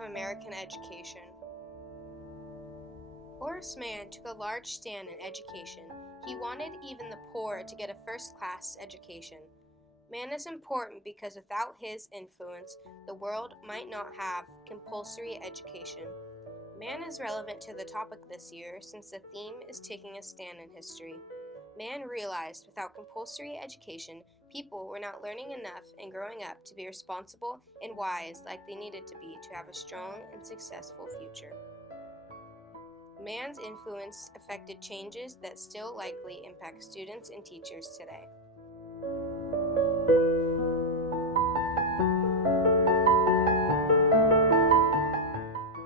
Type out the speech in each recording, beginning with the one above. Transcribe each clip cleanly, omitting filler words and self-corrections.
of American education. Horace Mann took a large stand in education. He wanted even the poor to get a first-class education. Mann is important because without his influence, the world might not have compulsory education. Mann is relevant to the topic this year since the theme is taking a stand in history. Mann realized without compulsory education, people were not learning enough and growing up to be responsible and wise like they needed to be to have a strong and successful future. Mann's influence affected changes that still likely impact students and teachers today.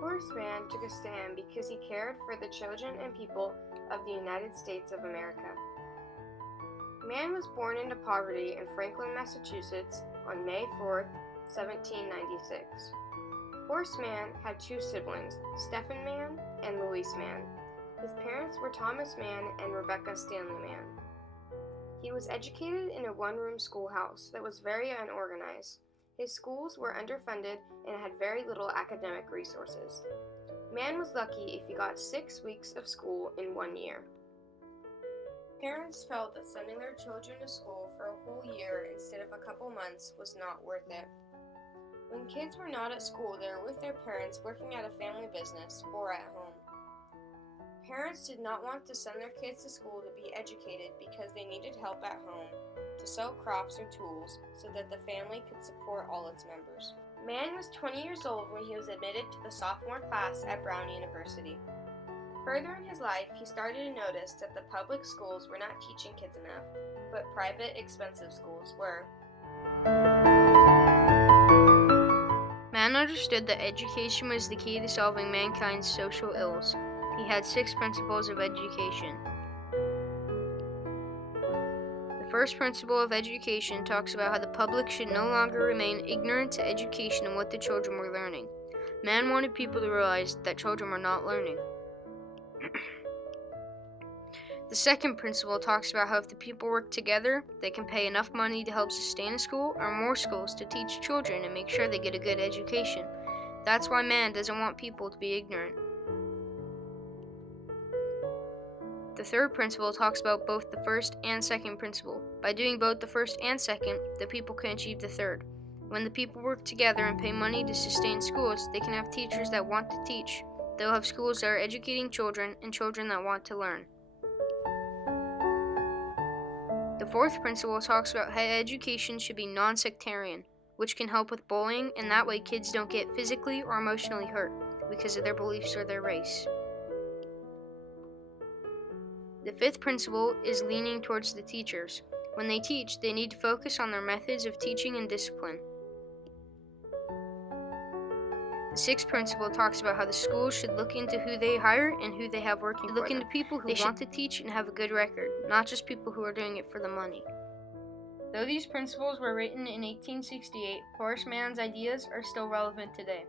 Horace Mann took a stand because he cared for the children and people of the United States of America. Mann was born into poverty in Franklin, Massachusetts on May 4, 1796. Horace Mann had two siblings, Stephen Mann and Louise Mann. His parents were Thomas Mann and Rebecca Stanley Mann. He was educated in a one-room schoolhouse that was very unorganized. His schools were underfunded and had very little academic resources. Mann was lucky if he got 6 weeks of school in 1 year. Parents felt that sending their children to school for a whole year instead of a couple months was not worth it. When kids were not at school, they were with their parents working at a family business or at home. Parents did not want to send their kids to school to be educated because they needed help at home to sell crops or tools so that the family could support all its members. Mann was 20 years old when he was admitted to the sophomore class at Brown University. Further in his life, he started to notice that the public schools were not teaching kids enough, but private, expensive schools were. Mann understood that education was the key to solving mankind's social ills. He had 6 principles of education. The first principle of education talks about how the public should no longer remain ignorant to education and what the children were learning. Mann wanted people to realize that children were not learning. The second principle talks about how if the people work together, they can pay enough money to help sustain a school or more schools to teach children and make sure they get a good education. That's why Mann doesn't want people to be ignorant. The third principle talks about both the first and second principle. By doing both the first and second, the people can achieve the third. When the people work together and pay money to sustain schools, they can have teachers that want to teach. They'll have schools that are educating children and children that want to learn. The fourth principle talks about how education should be non-sectarian, which can help with bullying, and that way kids don't get physically or emotionally hurt because of their beliefs or their race. The fifth principle is leaning towards the teachers. When they teach, they need to focus on their methods of teaching and discipline. The sixth principle talks about how the schools should look into who they hire and who they have working for them. Look into people who want to teach and have a good record, not just people who are doing it for the money. Though these principles were written in 1868, Horace Mann's ideas are still relevant today.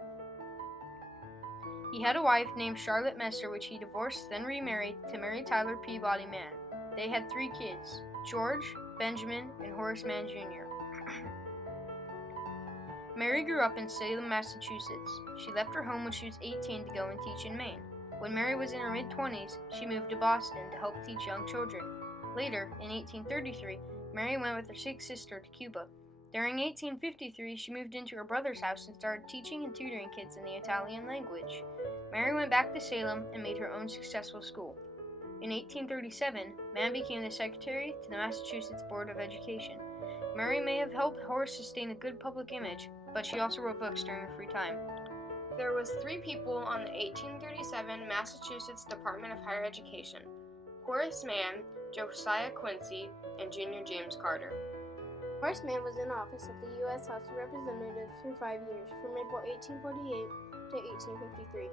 He had a wife named Charlotte Messer, which he divorced, then remarried to Mary Tyler Peabody Mann. They had 3 kids, George, Benjamin, and Horace Mann Jr. Mary grew up in Salem, Massachusetts. She left her home when she was 18 to go and teach in Maine. When Mary was in her mid-20s, she moved to Boston to help teach young children. Later, in 1833, Mary went with her 6th sister to Cuba. During 1853, she moved into her brother's house and started teaching and tutoring kids in the Italian language. Mary went back to Salem and made her own successful school. In 1837, Mann became the secretary to the Massachusetts Board of Education. Mary may have helped Horace sustain a good public image, but she also wrote books during her free time. There was 3 people on the 1837 Massachusetts Department of Higher Education: Horace Mann, Josiah Quincy, and Junior James Carter. Horace Mann was in office at the U.S. House of Representatives for 5 years, from April 1848 to 1853.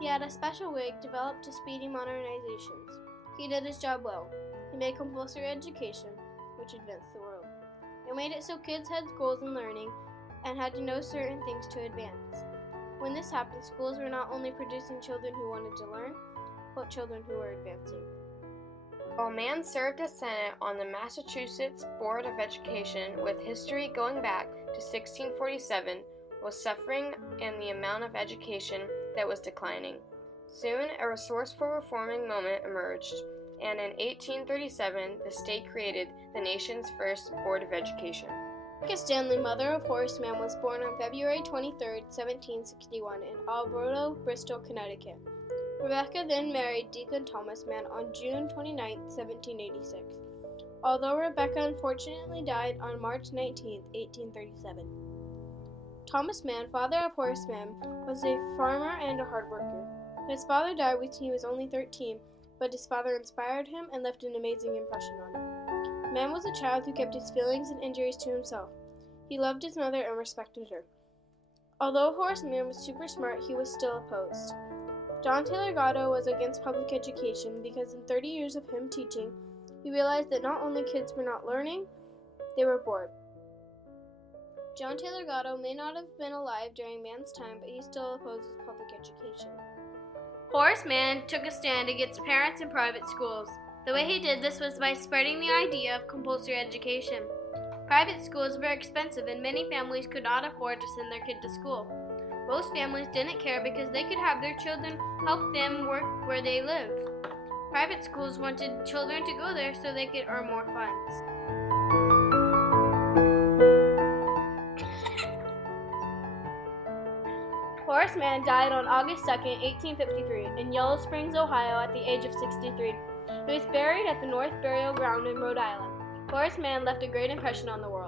He had a special wig developed to speedy modernizations. He did his job well. He made compulsory education, which advanced the world. It made it so kids had goals in learning and had to know certain things to advance. When this happened, schools were not only producing children who wanted to learn, but children who were advancing. While Mann served as Senate on the Massachusetts Board of Education with history going back to 1647, was suffering and the amount of education that was declining. Soon, a resourceful reforming moment emerged, and in 1837, the state created the nation's first Board of Education. Rebecca Stanley, mother of Horace Mann, was born on February 23, 1761, in Alborough, Bristol, Connecticut. Rebecca then married Deacon Thomas Mann on June 29, 1786, although Rebecca unfortunately died on March 19, 1837. Thomas Mann, father of Horace Mann, was a farmer and a hard worker. His father died when he was only 13, but his father inspired him and left an amazing impression on him. Mann was a child who kept his feelings and injuries to himself. He loved his mother and respected her. Although Horace Mann was super smart, he was still opposed. John Taylor Gatto was against public education because in 30 years of him teaching, he realized that not only kids were not learning, they were bored. John Taylor Gatto may not have been alive during Mann's time, but he still opposes public education. Horace Mann took a stand against parents and private schools. The way he did this was by spreading the idea of compulsory education. Private schools were expensive and many families could not afford to send their kid to school. Most families didn't care because they could have their children help them work where they live. Private schools wanted children to go there so they could earn more funds. Horace Mann died on August 2, 1853, in Yellow Springs, Ohio, at the age of 63. He was buried at the North Burial Ground in Rhode Island. Horace Mann left a great impression on the world.